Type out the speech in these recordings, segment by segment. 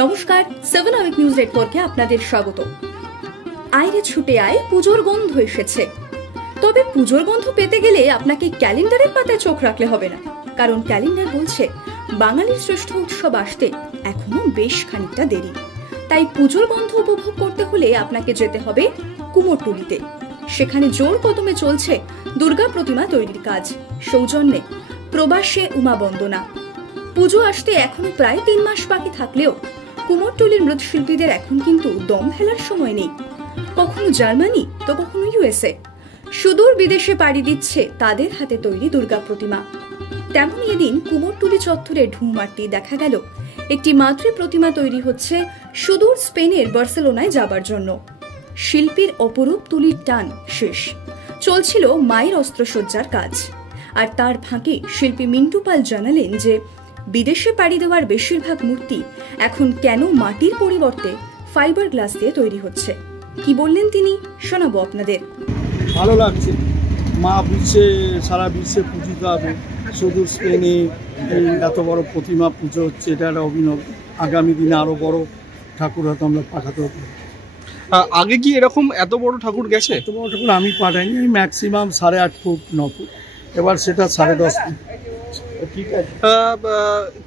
নমস্কার, 7 hour news নেটওয়ার্কে আপনাদের স্বাগত। আইরে ছুটে আয়, পুজোর গন্ধ এসেছে। তবে পুজোর গন্ধ পেতে গেলে আপনাকে ক্যালেন্ডারের পাতায় চোখ রাখলে হবে না, কারণ ক্যালেন্ডার বলছে বাঙালির শ্রেষ্ঠ উৎসব আসতে এখনো বেশ খানিকটা দেরি। তাই পুজোর গন্ধ উপভোগ করতে হলে আপনাকে যেতে হবে কুমোরটুলিতে। সেখানে জোর কদমে চলছে দুর্গা প্রতিমা তৈরির কাজ, সৌজন্যে প্রবাসে উমা বন্দনা। পুজো আসতে এখনো প্রায় 3 মাস বাকি থাকলেও কুমোরটুলির মৃৎশিল্পীদের এখন কিন্তু দম ফেলার সময় নেই। কখনো জার্মানি তো কখনো ইউএসএ, সুদূর বিদেশে পাড়ি দিচ্ছে তাদের হাতে তৈরি দুর্গা প্রতিমা। তেমনই এদিন কুমোরটুলি চত্বরে ঢুঁ মারতেই দেখা গেল একটি মাতৃ প্রতিমা তৈরি হচ্ছে সুদূর স্পেনের বার্সেলোনায় যাবার জন্য। শিল্পীর অপরূপ তুলির টান শেষ, চলছিল মায়ের অস্ত্রসজ্জার কাজ। আর তার ফাঁকে শিল্পী মিন্টু পাল জানালেন যে বিদেশে পাড়ি দেওয়ার বেশিরভাগ মূর্তি এখন কেন মাটির পরিবর্তে ফাইবার গ্লাস দিয়ে তৈরি হচ্ছে। কি বললেন তিনি, শোনাবো আপনাদের। ভালো লাগছে, মা বিশ্বে সারা বিশ্বে পূজিত হবে। শুধু স্পেনে এই এত বড় প্রতিমা পুজো হচ্ছে, এটা একটা অভিনব। আগামী দিনে আরো বড় ঠাকুর হয়তো আমরা পাঠাতে হবে। আগে কি এরকম এত বড় ঠাকুর গেছে? এত বড় ঠাকুর আমি পাঠাইনি, ম্যাক্সিমাম 8.5 ফুট 9 ফুট, এবার সেটা 10.5 ফুট। ঠিক আছে,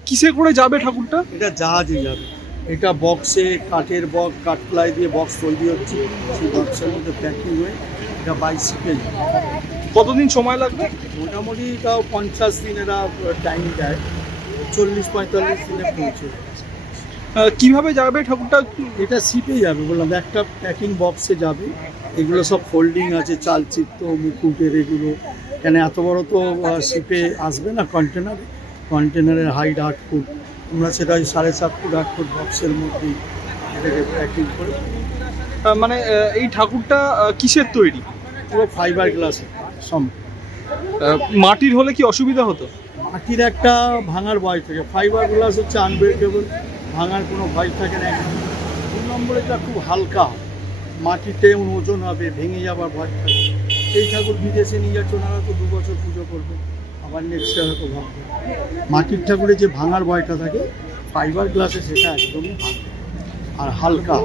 কিসে করে যাবে ঠাকুরটা? এটা জাহাজে যাবে। এটা বক্সে, কাঠের বক্স, কাঠপ্লাই দিয়ে বক্স তৈরি হচ্ছে, সেই বক্সের মধ্যে প্যাকিং হয়ে এটা বাই শিপে যাবে। কতদিন সময় লাগবে? মোটামুটি তাও 50 দিন এরা টাইম দেয়, 40-45 দিনে পৌঁছে। কিভাবে যাবে ঠাকুরটা? এটা শিপে যাবে বললাম, একটা প্যাকিং বক্সে যাবে। এগুলো সব ফোল্ডিং আছে, চালচিত্র, মুকুটের এগুলো। কেন এত বড় তো শিপে আসবে না, কন্টেনারের হাইট 8 ফুট, আমরা সেটা 7.5 ফুট 8 ফুট বক্সের মধ্যেই এটাকে প্যাকিং করে। মানে এই ঠাকুরটা কিসের তৈরি? পুরো ফাইবার গ্লাস। মাটির হলে কি অসুবিধা হতো? মাটির একটা ভাঙার ভয় থাকে, ফাইবার গ্লাস হচ্ছে আনব্রেকেবল, ভাঙার কোনো ভয় থাকে না। 2 নম্বর এটা খুব হালকা, মাটিতে ওজন হবে, ভেঙে যাবার ভয় থাকে। এই ঠাকুর বিদেশে নিয়ে যাচ্ছে, ওনারা তো 2 বছর পুজো করবে, আবার নেক্সট ইয়ার হয়তো ভাববে। মাটির ঠাকুরের যে ভাঙার ভয়টা থাকে, ফাইবার গ্লাসে সেটা একদমই আর হালকা।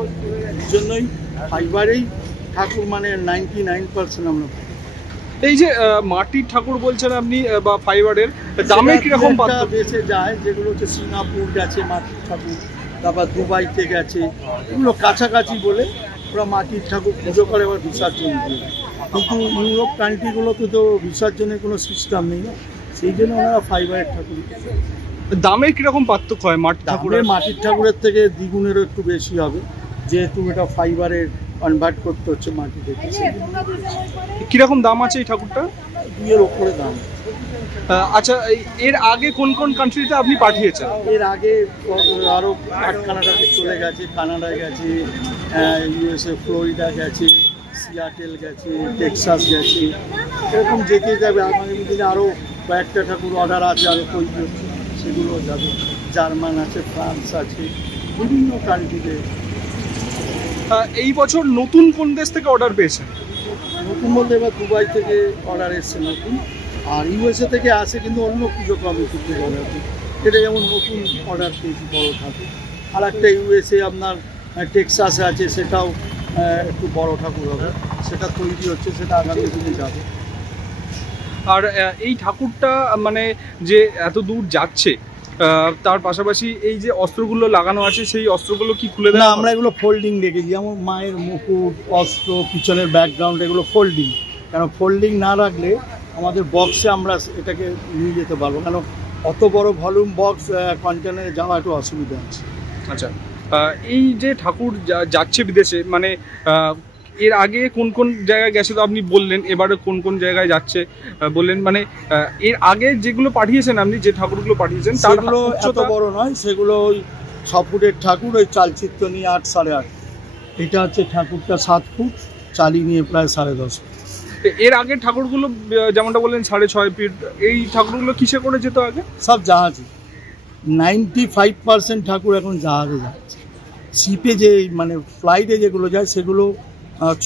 এই জন্যই ফাইবারেই ঠাকুর মানে 99% আমরা। এই যে মাটির ঠাকুর বলছেন আপনি বা ফাইবারের, দামে কিরকম দেশে যায়? যেগুলো হচ্ছে সিঙ্গাপুর গেছে মাটির ঠাকুর, তারপর দুবাইতে গেছে, এগুলো কাছাকাছি বলে ওরা মাটির ঠাকুর পুজো করে, আবার বিসর্জন দিয়ে। কিন্তু ইউরোপ কান্ট্রিগুলোতে তো বিসর্জনের কোনো সিস্টেম নেই না, সেই জন্য ওনারা ফাইবারের ঠাকুর। দামে কিরকম পার্থক্য হয় মাটির ঠাকুরের? মাটির ঠাকুরের থেকে দ্বিগুণেরও একটু বেশি হবে, যেহেতু এটা ফাইবারের কনভার্ট করতে হচ্ছে মাটি থেকে। কিরকম দাম আছে এই ঠাকুরটা? 2-এর ওপরে দাম। আচ্ছা, এর আগে কোন কোন কান্ট্রিতে আপনি পাঠিয়েছেন? এর আগে আরও কানাডাতে চলে গেছে, কানাডায় গেছে, ইউএসএ ফ্লোরিডা গেছে, সিয়াটেল গেছে, টেক্সাস গেছে। এরকম যেতে যাবে। আগামী দিনে আরও কয়েকটা ঠাকুর অর্ডার আছে, আরও তৈরি হচ্ছে, সেগুলো যাবে। জার্মান আছে, ফ্রান্স আছে, বিভিন্ন কান্ট্রিতে। এই বছর নতুন কোন দেশ থেকে অর্ডার পেয়েছেন? নতুন বলতে এবার দুবাই থেকে অর্ডার এসছে নতুন, আর ইউএসএ থেকে আসে, কিন্তু অন্য পুজো কমিটি থেকে অর্ডার পেয়েছে। এটা যেমন নতুন অর্ডার পেয়েছি বড় ঠাকুর। আর একটা ইউএসএ আপনার টেক্সাসে আছে, সেটাও একটু বড় ঠাকুর হবে, সেটা তৈরি হচ্ছে, সেটা আগামী দিনে যাবে। আর এই ঠাকুরটা মানে যে এত দূর যাচ্ছে, তার পাশাপাশি এই যে অস্ত্রগুলো লাগানো আছে, সেই অস্ত্রগুলো কি খুলে দেওয়া? আমরা এগুলো ফোল্ডিং রেখেছি, যেমন মায়ের মুকুট, অস্ত্র, পিছনের ব্যাকগ্রাউন্ড, এগুলো ফোল্ডিং। কেন ফোল্ডিং না রাখলে আমাদের বক্সে আমরা এটাকে নিয়ে যেতে পারবো, কেন অত বড় ভলিউম বক্স কন্টেনারে যাওয়া একটু অসুবিধা আছে। আচ্ছা, এই যে ঠাকুর যাচ্ছে বিদেশে, মানে এর আগে কোন কোন জায়গায় গেছে তো আপনি বললেন, এবারে কোন কোন জায়গায় যাচ্ছে বললেন। মানে এর আগে যেগুলো পাঠিয়েছেন আপনি, যে ঠাকুরগুলো পাঠিয়েছেন, সেগুলো এত বড় নয়, সেগুলো ওই 6 ফুটের ঠাকুর, ওই চালচিত্র নিয়ে 8, 8.5। এটা হচ্ছে ঠাকুরটা 7 ফুট, চালি নিয়ে প্রায় 10.5 ফুট। এর আগের ঠাকুরগুলো যেমনটা বললেন 6.5 ফিট, এই ঠাকুরগুলো কিসে করে যেত আগে? সব জাহাজে। 95% ঠাকুর এখন জাহাজে যাচ্ছে। শিপে যে মানে ফ্লাইটে যেগুলো যায়, সেগুলো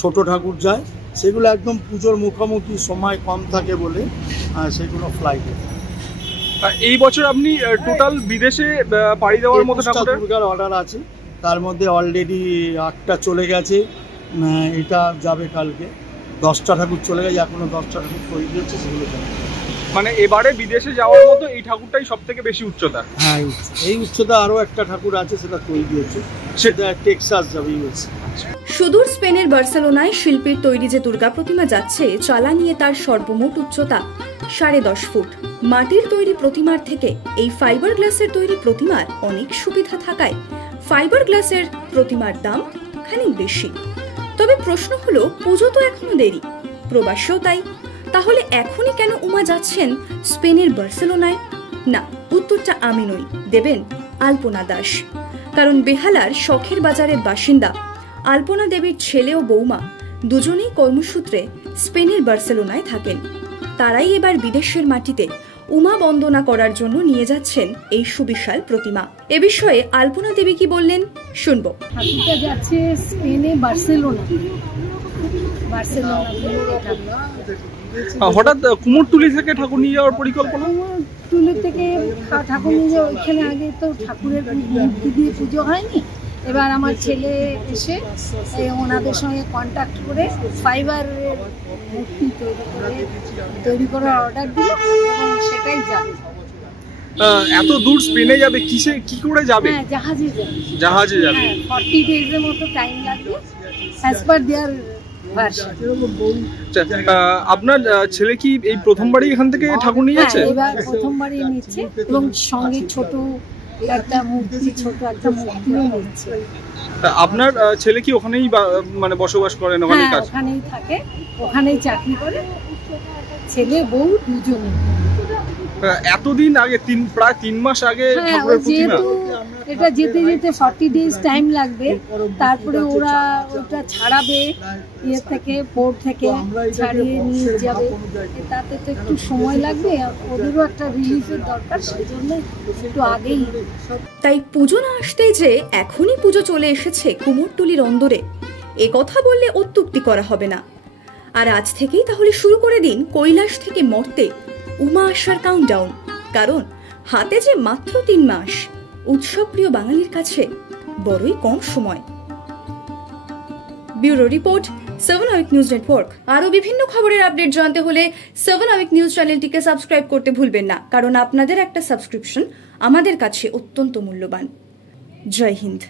ছোট ঠাকুর যায়, সেগুলো একদম পুজোর মুখোমুখি, সময় কম থাকে বলে সেগুলো ফ্লাইটে। এই বছর আপনি টোটাল বিদেশে পাড়ি দেওয়ার মতো ঠাকুরের দুর্গার অর্ডার আছে, তার মধ্যে অলরেডি 8টা চলে গেছে, এটা যাবে কালকে। 10টা ঠাকুর চলে গেছে, এখনো 10টা ঠাকুর তৈরি হচ্ছে, সেগুলো যাবে। মানে এবারে বিদেশে যাওয়ার মতো এই ঠাকুরটাই সব থেকে বেশি উচ্চতা। হ্যাঁ, এই উচ্চতা আরো একটা ঠাকুর আছে, সেটা তৈরি হচ্ছে, সেটা টেক্সাস যাবে ইউএসএ। সুদূর স্পেনের বার্সেলোনায় শিল্পীর তৈরি যে দুর্গা প্রতিমা যাচ্ছে, চালা নিয়ে তার সর্বমোট উচ্চতা 10.5 ফুট। মাটির তৈরি প্রতিমার থেকে এই ফাইবার গ্লাসের তৈরি প্রতিমার অনেক সুবিধা থাকায় ফাইবার গ্লাসের প্রতিমার দাম খানিক বেশি। তবে প্রশ্ন হলো, পুজো তো এখনো দেরি, প্রবাসেও তাই, তাহলে এখনই কেন উমা যাচ্ছেন স্পেনের বার্সেলোনায়? না, উত্তরটা আমি নই, দেবেন আলপনা দাস। কারণ বেহালার শখের বাজারের বাসিন্দা আলপনা দেবীর ছেলে ও বৌমা দুজনেই কর্মসূত্রে স্পেনের বার্সেলোনায় থাকেন। তারাই এবার বিদেশের মাটিতে উমা বন্দনা করার জন্য নিয়ে যাচ্ছেন এই সুবিশাল প্রতিমা। এ বিষয়ে আলপনা দেবী কি বললেন শুনবো। ঠাকুরটা যাচ্ছে স্পেনে বার্সেলোনা। হঠাৎ কুমোরটুলি থেকে ঠাকুর নিয়ে যাওয়ার পরিকল্পনা? কুমোরটুলি থেকে ঠাকুর নিয়ে যাওয়া, ওইখানে আগে তো ঠাকুরের মূর্তি দিয়ে পুজো হয়নি। এবার আমার ছেলে এসে ওনাদের সঙ্গে কন্ট্যাক্ট করে ফাইবারের মূর্তি তৈরি করার অর্ডার দিল এবং সেটাই যাবে। এত দূর স্পেনে যাবে কি করে যাবে? হ্যাঁ, জাহাজে যাবে। জাহাজে যাবে। 40 ডেজের মতো টাইম লাগবে অ্যাজ পার দেয়ার ভার্সন। আপনার ছেলে কি এই প্রথমবারই এখান থেকে ঠাকুর নিয়ে যাচ্ছে? এবার প্রথমবারই নিচ্ছে এবং সঙ্গে ছোট একটা মূর্তিও নিচ্ছে। আপনার ছেলে কি ওখানেই মানে বসবাস করেন? ওখানেই কাজ? ওখানেই থাকে, ওখানেই চাকরি করে, ছেলে বউ দুজনে। এতদিন আগে প্রায় 3 মাস আগে ঠাকুরের প্রতিমা? এটা যেতে যেতে 40 ডেজ টাইম লাগবে, তারপরে ওরা ওটা ছাড়াবে, ইয়ে থেকে পোর্ট থেকে ছাড়িয়ে নিয়ে যাবে, তাতে তো একটু সময় লাগবে, ওদেরও একটা রিলিফের দরকার, সেই জন্য একটু আগেই। তাই পুজো না আসতেই যে এখনই পুজো চলে এসেছে কুমোরটুলির অন্দরে, এ কথা বললে অত্যুক্তি করা হবে না। আর আজ থেকেই তাহলে শুরু করে দিন কৈলাস থেকে মর্তে উমা আসার কাউন্টডাউন, কারণ হাতে যে মাত্র 3 মাস, উৎসব প্রিয় বাঙালির কাছে বড়ই কম সময়। Bureau report, 7 hour news network. আরো বিভিন্ন খবরের আপডেট জানতে হলে 7 আওয়ার নিউজ চ্যানেলটিকে সাবস্ক্রাইব করতে ভুলবেন না, কারণ আপনাদের একটা সাবস্ক্রিপশন আমাদের কাছে অত্যন্ত মূল্যবান। জয় হিন্দ।